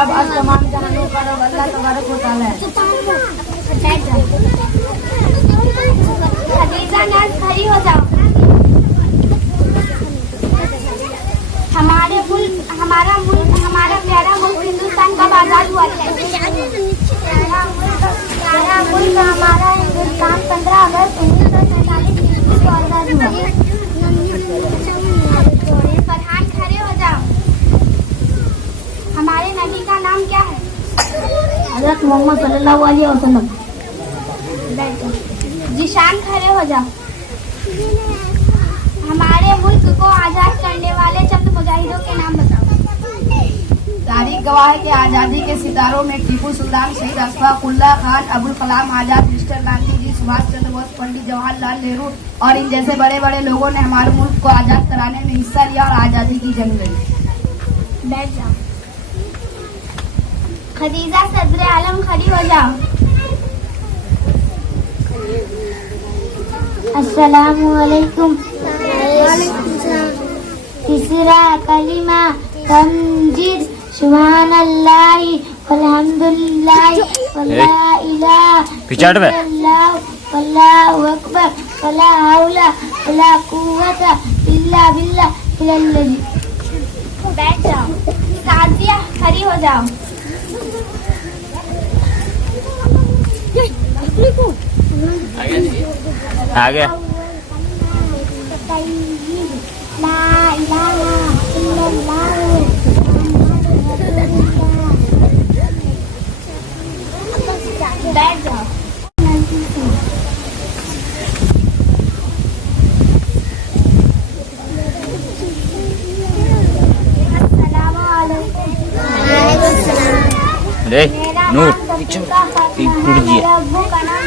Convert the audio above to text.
अब तमाम जहानों का रब अल्लाह तबारक व तआला है। खदीजा नाज खड़ी हो जाओ। हमारा प्यारा मुल्क हिंदुस्तान कब आजाद हुआ था? प्यारा मुल्क हमारा हिंदुस्तान 15 अगस्त 1947 को आजाद हुआ। फरहान खड़े हो जाओ। हमारे नबी का नाम क्या है? हज़रत मोहम्मद सल्लल्लाहु अलैहि वसल्लम। जिशान खड़े हो जाओ। हमारे मुल्क को आजाद करने वाले चंद मुजाहिदों के नाम बताओ। तारीख गवाह है कि आज़ादी के सितारों में टीपू सुल्तान, शहीद अशफाक उल्लाह खान, अबुल कलाम आजाद, मिस्टर गांधी जी, सुभाष चंद्र बोस, पंडित जवाहरलाल नेहरू और इन जैसे बड़े बड़े लोगों ने हमारे मुल्क को आजाद कराने में हिस्सा लिया और आज़ादी की जंग लड़ी। बैठ जाओ। खदीजा सदर आलम खड़ी हो जाओ। अस्सलामु अलैकुम। तीसरा कलिमा तमजीद सुभानअल्लाह वल्हम्दुलिल्लाह वला इलाहा इल्लल्लाह वल्लाहु अकबर वला हौला वला कुव्वता इल्ला बिल्लाह इल्लल्लाह। बैठ जाओ। साजिया खड़ी हो जाओ। आगे ला इलाहा इल्लल्लाह। बैठ जाओ। रे नूर मेरा नाम